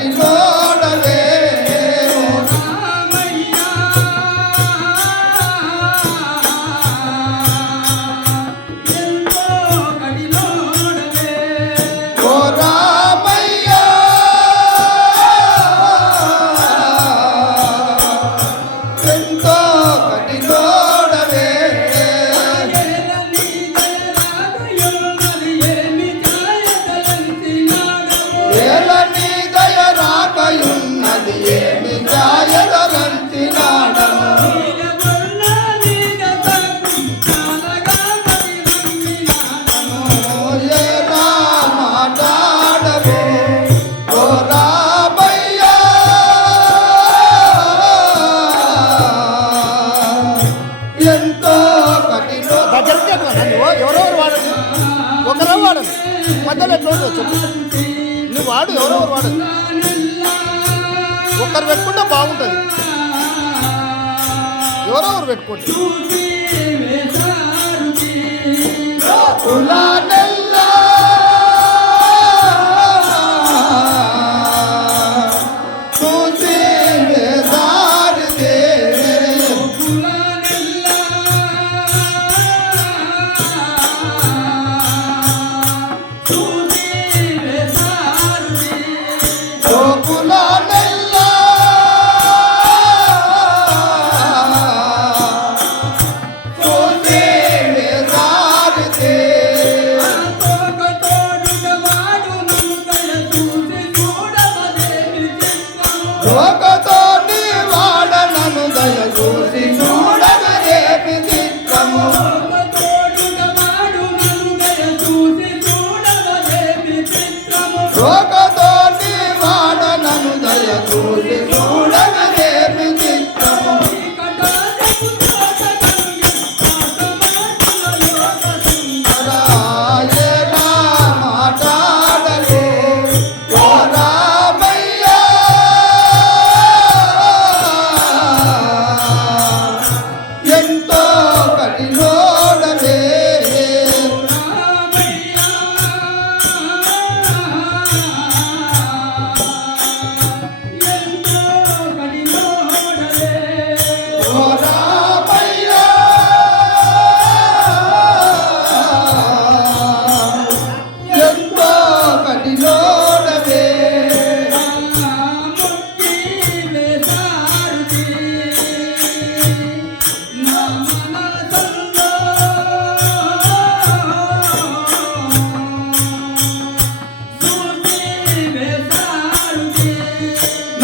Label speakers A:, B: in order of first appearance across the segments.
A: Happy birthday. మధ్యలో ఎట్లా ఉండవచ్చు నువ్వు వాడు ఎవరెవరు వాడు. ఒక్కరు పెట్టుకుంటే బాగుంటుంది. ఎవరెవరు పెట్టుకోండి.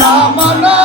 B: I'm a
A: Ramana